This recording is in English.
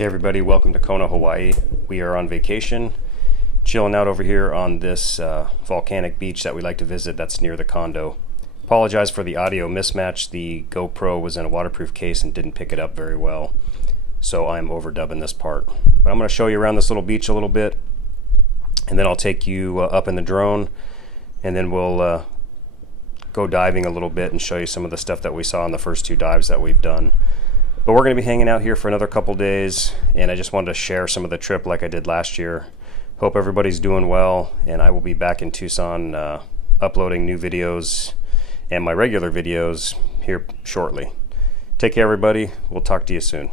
Hey everybody, welcome to Kona, Hawaii. We are on vacation, chilling out over here on this volcanic beach that we like to visit that's near the condo. Apologize for the audio mismatch. The GoPro was in a waterproof case and didn't pick it up very well, so I'm overdubbing this part. But I'm going to show you around this little beach a little bit, and then I'll take you up in the drone, and then we'll go diving a little bit and show you some of the stuff that we saw in the first two dives that we've done. But we're going to be hanging out here for another couple days, and I just wanted to share some of the trip like I did last year. Hope everybody's doing well, and I will be back in Tucson uploading new videos and my regular videos here shortly. Take care, everybody. We'll talk to you soon.